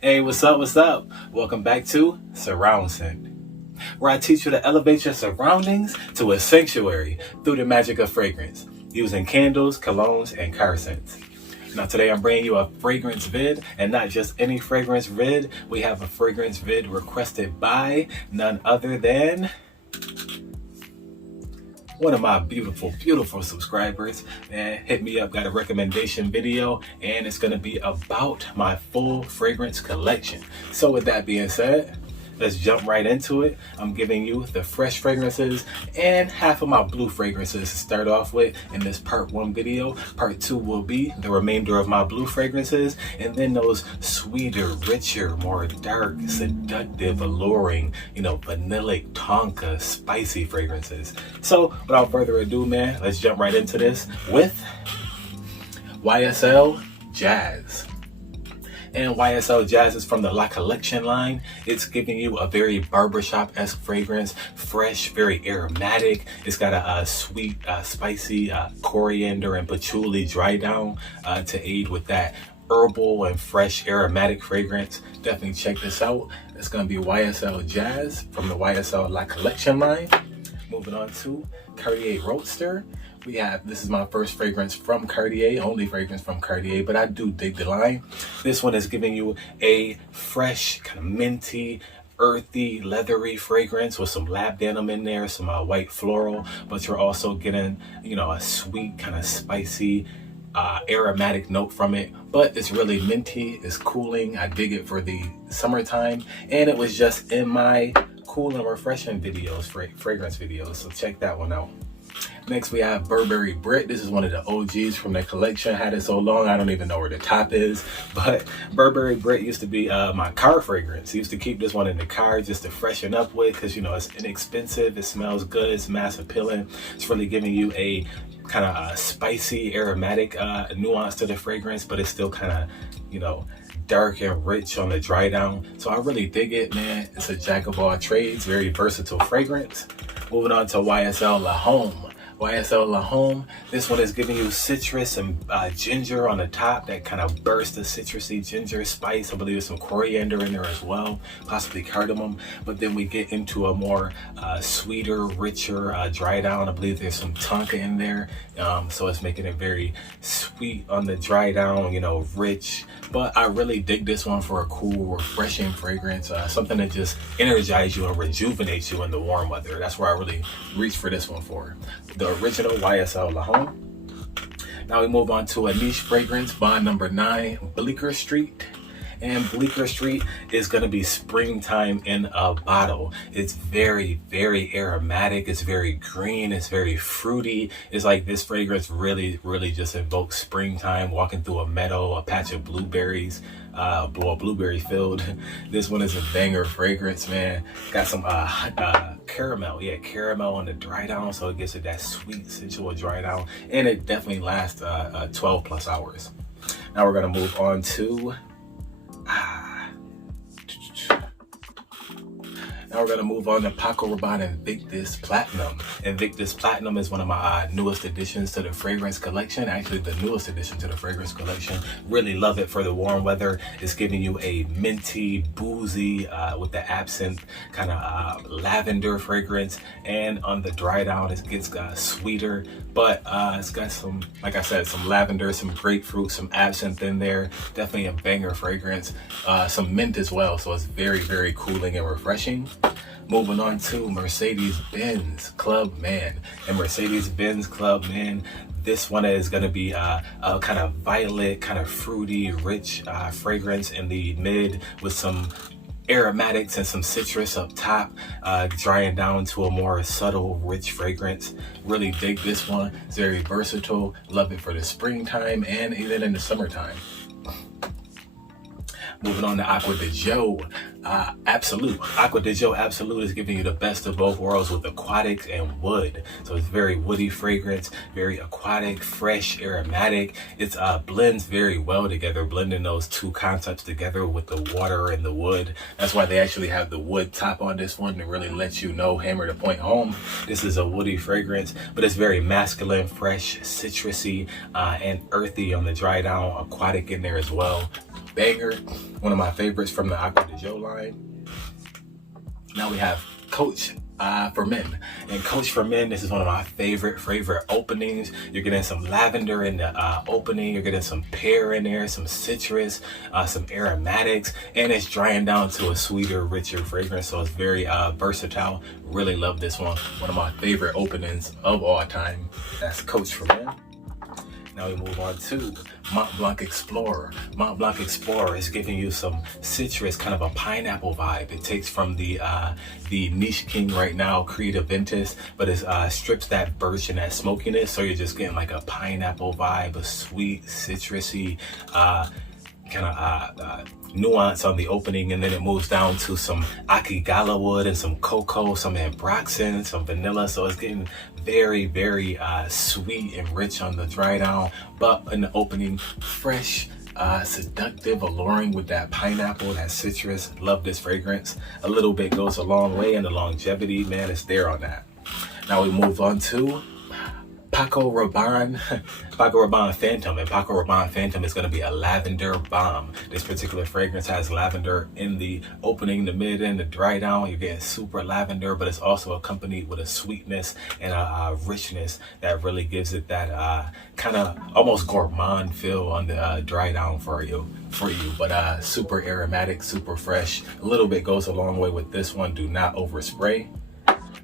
Hey, what's up? What's up? Welcome back to Surround Scent, where I teach you to elevate your surroundings to a sanctuary through the magic of fragrance, using candles, colognes, and car scents. Now, today I'm bringing you a fragrance vid, and not just any fragrance vid. We have a fragrance vid requested by none other than one of my beautiful subscribers. Man, hit me up, got a recommendation video, and it's gonna be about my full fragrance collection. So with that being said, let's jump right into it. I'm giving you the fresh fragrances and half of my blue fragrances to start off with in this part 1 video. Part 2 will be the remainder of my blue fragrances, and then those sweeter, richer, more dark, seductive, alluring, vanillic, tonka, spicy fragrances. So without further ado, man, let's jump right into this with YSL Jazz. And YSL Jazz is from the La Collection line. It's giving you a very barbershop-esque fragrance, fresh, very aromatic. It's got a sweet, spicy coriander and patchouli dry down to aid with that herbal and fresh aromatic fragrance. Definitely check this out. It's going to be YSL Jazz from the YSL La Collection line. Moving on to Cartier Roadster. This is my first fragrance from Cartier, only fragrance from Cartier, but I do dig the line. This one is giving you a fresh, kind of minty, earthy, leathery fragrance with some lab denim in there, some white floral, but you're also getting, a sweet, kind of spicy, aromatic note from it. But it's really minty, it's cooling. I dig it for the summertime, and it was just in my cool and refreshing videos, fragrance videos, so check that one out. Next we have Burberry Brit. This is one of the OGs from the collection. Had it so long I don't even know where the top is, but Burberry Brit used to be my car fragrance. I used to keep this one in the car just to freshen up with, because it's inexpensive, it smells good, it's mass appealing. It's really giving you a kind of spicy, aromatic nuance to the fragrance, but it's still kind of dark and rich on the dry down. So I really dig it, man. It's a jack of all trades, very versatile fragrance. Moving on to YSL La Home. YSL La Home, this one is giving you citrus and ginger on the top, that kind of burst of citrusy ginger spice. I believe there's some coriander in there as well, possibly cardamom. But then we get into a more sweeter, richer dry down. I believe there's some tonka in there, so it's making it very sweet on the dry down, rich. But I really dig this one for a cool, refreshing fragrance, something that just energizes you and rejuvenates you in the warm weather. That's where I really reach for this one for. The original YSL La Home. Now we move on to a niche fragrance, Bond number 9, Bleecker Street. And Bleecker Street is going to be springtime in a bottle. It's very, very aromatic. It's very green. It's very fruity. It's like this fragrance really, really just invokes springtime, walking through a meadow, a patch of blueberries, blueberry field. This one is a banger fragrance, man. Got some caramel. Yeah, caramel on the dry down, so it gives it that sweet, sensual dry down. And it definitely lasts 12 plus hours. Now we're going to move on to Now we're going to move on to Paco Rabanne Invictus Platinum. Invictus Platinum is one of my newest additions to the fragrance collection. Actually, the newest addition to the fragrance collection. Really love it for the warm weather. It's giving you a minty, boozy, with the absinthe kind of lavender fragrance. And on the dry down, it gets sweeter. But it's got some, like I said, some lavender, some grapefruit, some absinthe in there. Definitely a banger fragrance. Some mint as well. So it's very, very cooling and refreshing. Moving on to Mercedes-Benz Club Man. And Mercedes-Benz Club Man, this one is going to be a kind of violet, kind of fruity, rich fragrance in the mid, with some aromatics and some citrus up top, drying down to a more subtle, rich fragrance. Really dig this one. It's very versatile. Love it for the springtime and even in the summertime. Moving on to Aqua de Joe Absolute. Aqua de Joe Absolute is giving you the best of both worlds with aquatics and wood. So it's very woody fragrance, very aquatic, fresh, aromatic. It blends very well together, blending those two concepts together with the water and the wood. That's why they actually have the wood top on this one to really let you know, hammer the point home. This is a woody fragrance, but it's very masculine, fresh, citrusy, and earthy on the dry down, aquatic in there as well. banger, one of my favorites from the Aqua de Joe line. Now we have Coach for Men. And Coach for Men, this is one of my favorite openings. You're getting some lavender in the opening. You're getting some pear in there, some citrus, some aromatics, and it's drying down to a sweeter, richer fragrance. So it's very versatile. Really love this one. One of my favorite openings of all time. That's Coach for Men. Now we move on to Mont Blanc Explorer. Mont Blanc Explorer is giving you some citrus, kind of a pineapple vibe. It takes from the niche king right now, Creative Ventus, but it strips that birch and that smokiness, so you're just getting like a pineapple vibe, a sweet, citrusy, kind of nuance on the opening, and then it moves down to some akigala wood and some cocoa, some ambroxan, some vanilla. So it's getting very, very sweet and rich on the dry down, but in the opening, fresh, seductive, alluring with that pineapple, that citrus. Love this fragrance. A little bit goes a long way, and the longevity, man, is there on that. Now we move on to Paco Rabanne Phantom, and Paco Rabanne Phantom is going to be a lavender bomb. This particular fragrance has lavender in the opening, the mid, and the dry down. You're getting super lavender, but it's also accompanied with a sweetness and a richness that really gives it that kind of almost gourmand feel on the dry down for you. But super aromatic, super fresh. A little bit goes a long way with this one. Do not overspray.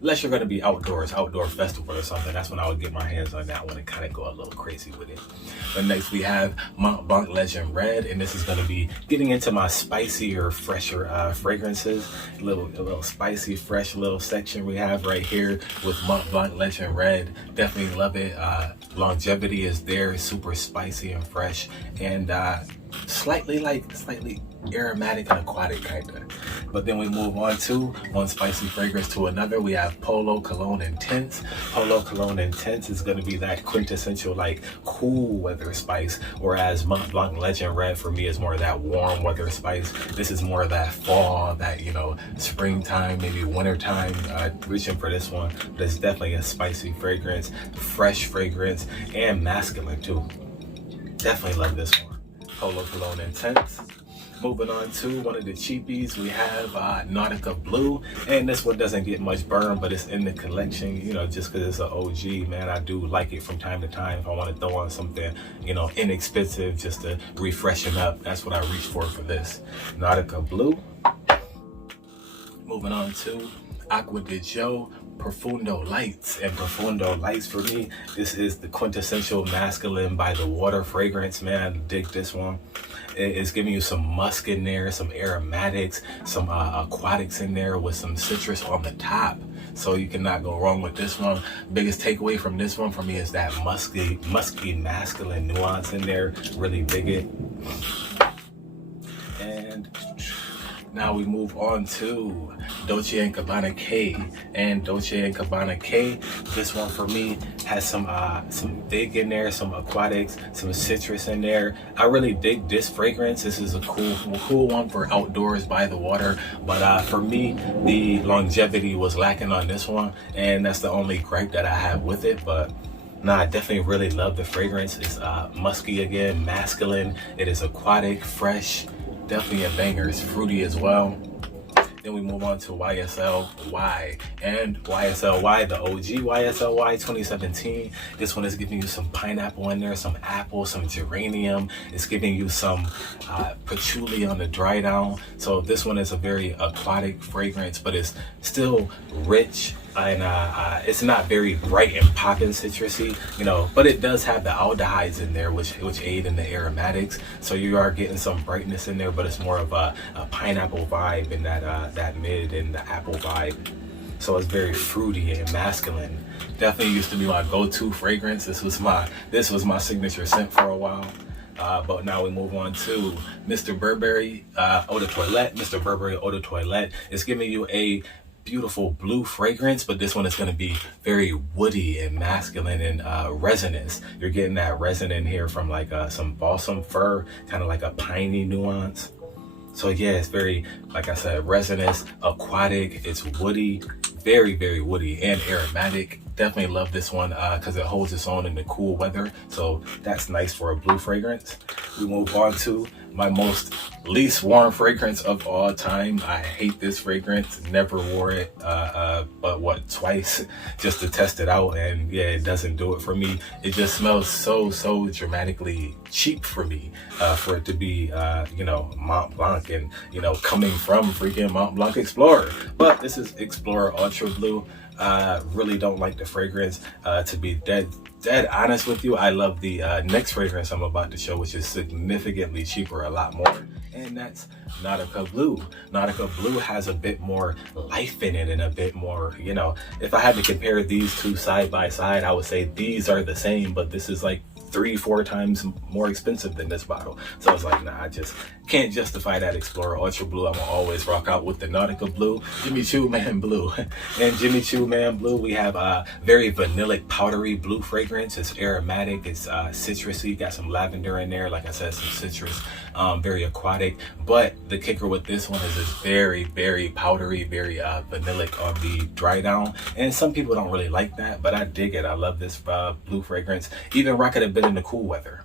Unless you're going to be outdoor festival or something, that's when I would get my hands on that one and kind of go a little crazy with it. But next we have Mont Blanc Legend Red, and this is going to be getting into my spicier, fresher fragrances. A little spicy, fresh little section we have right here with Mont Blanc Legend Red. Definitely love it. Longevity is there, super spicy and fresh, and slightly aromatic and aquatic kind of. But then we move on to one spicy fragrance to another. We have Polo Cologne Intense. Polo Cologne Intense is going to be that quintessential like cool weather spice, whereas Mont Blanc Legend Red for me is more of that warm weather spice. This is more of that fall, that, you know, springtime, maybe wintertime, reaching for this one. But it's definitely a spicy fragrance, fresh fragrance, and masculine too. Definitely love this one. Polo Cologne Intense. Moving on to one of the cheapies, we have Nautical Blue, and this one doesn't get much burn, but it's in the collection, you know, just because it's an OG, man. I do like it from time to time if I want to throw on something, you know, inexpensive, just to refreshen up. That's what I reach for this. Nautical Blue. Moving on to Aqua de Joe Profundo Lights. And Profundo Lights, for me, this is the quintessential masculine by the water fragrance, man. I dig this one. It's giving you some musk in there, some aromatics, some aquatics in there with some citrus on the top. So you cannot go wrong with this one. Biggest takeaway from this one for me is that musky masculine nuance in there. Really dig it. And now we move on to Dolce Gabbana K. And Dolce Gabbana K, this one for me has some fig in there, some aquatics, some citrus in there. I really dig this fragrance. This is a cool one for outdoors by the water. But for me, the longevity was lacking on this one, and that's the only gripe that I have with it. But nah, I definitely really love the fragrance. It's musky again, masculine. It is aquatic, fresh. Definitely a banger. It's fruity as well. Then we move on to YSL Y. And YSL Y, the OG YSL Y 2017. This one is giving you some pineapple in there, some apple, some geranium. It's giving you some patchouli on the dry down. So this one is a very aquatic fragrance, but it's still rich. And it's not very bright and popping citrusy, you know, but it does have the aldehydes in there, which aid in the aromatics. So you are getting some brightness in there, but it's more of a pineapple vibe in that mid and the apple vibe. So it's very fruity and masculine. Definitely used to be my go-to fragrance. This was my signature scent for a while. But now we move on to Mr. Burberry Eau de Toilette. Mr. Burberry Eau de Toilette is giving you a beautiful blue fragrance, but this one is going to be very woody and masculine and resinous. You're getting that resin in here from like some balsam fir, kind of like a piney nuance. So yeah, it's very, like I said, resinous, aquatic. It's woody, very, very woody and aromatic. Definitely love this one because it holds its own in the cool weather. So that's nice for a blue fragrance. We move on to my most least worn fragrance of all time. I hate this fragrance. Never wore it, but what, twice, just to test it out, and yeah, it doesn't do it for me. It just smells so dramatically cheap for me, for it to be, you know, Mont Blanc, and you know, coming from freaking Mont Blanc Explorer. But this is Explorer Ultra Blue. Really don't like the fragrance. To be dead honest with you, I love the next fragrance I'm about to show, which is significantly cheaper, a lot more, and that's Nautical Blue. Nautical Blue has a bit more life in it, and a bit more, you know, if I had to compare these two side by side, I would say these are the same, but this is like 3-4 times more expensive than this bottle. So I was like, nah, I just can't justify that Explorer Ultra Blue. I'm gonna always rock out with the Nautical Blue, Jimmy Choo Man Blue. And Jimmy Choo Man Blue, we have a very vanillic, powdery blue fragrance. It's aromatic, it's citrusy, got some lavender in there, like I said, some citrus, very aquatic. But the kicker with this one is it's very powdery, very vanillic on the dry down. And some people don't really like that, but I dig it. I love this blue fragrance. Even rock it a bit in the cool weather.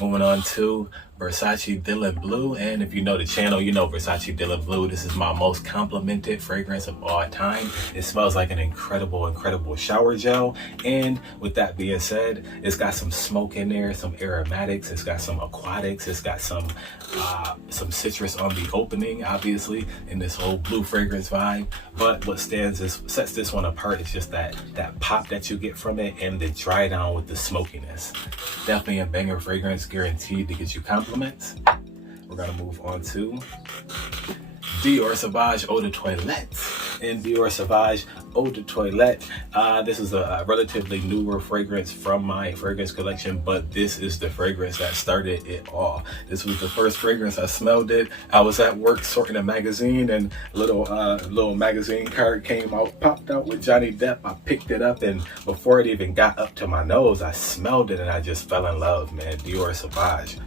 Moving on to Versace Dylan Blue, and if you know the channel, you know Versace Dylan Blue. This is my most complimented fragrance of all time. It smells like an incredible shower gel, and with that being said, it's got some smoke in there, some aromatics, it's got some aquatics, it's got some citrus on the opening, obviously, in this whole blue fragrance vibe. But what sets this one apart is just that pop that you get from it, and the dry down with the smokiness. Definitely a banger fragrance, guaranteed to get you compliments. We're gonna move on to Dior Sauvage Eau de Toilette. In Dior Sauvage Eau de Toilette, this is a relatively newer fragrance from my fragrance collection, but this is the fragrance that started it all. This was the first fragrance I smelled it. I was at work sorting a magazine, and little magazine card popped out with Johnny Depp. I picked it up, and before it even got up to my nose, I smelled it, and I just fell in love, man. Dior Sauvage.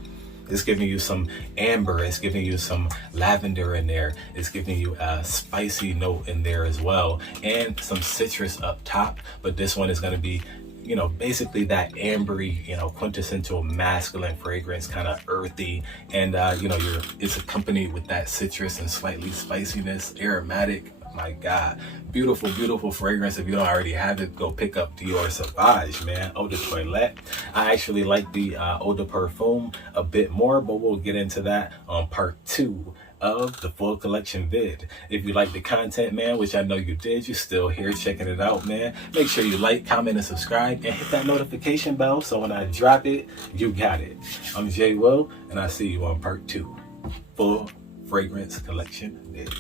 It's giving you some amber, it's giving you some lavender in there, it's giving you a spicy note in there as well, and some citrus up top. But this one is going to be, you know, basically that ambery, you know, quintessential masculine fragrance, kind of earthy, and you know, it's accompanied with that citrus and slightly spiciness, aromatic. My God, beautiful fragrance. If you don't already have it, go pick up Dior Sauvage, man. Eau de Toilette. I actually like the Eau de Parfum a bit more, but we'll get into that on part 2 of the full collection vid. If you like the content, man, which I know you did, you're still here checking it out, man, make sure you like, comment, and subscribe, and hit that notification bell so when I drop it, you got it. I'm Jay Will, and I see you on part 2, full fragrance collection vid.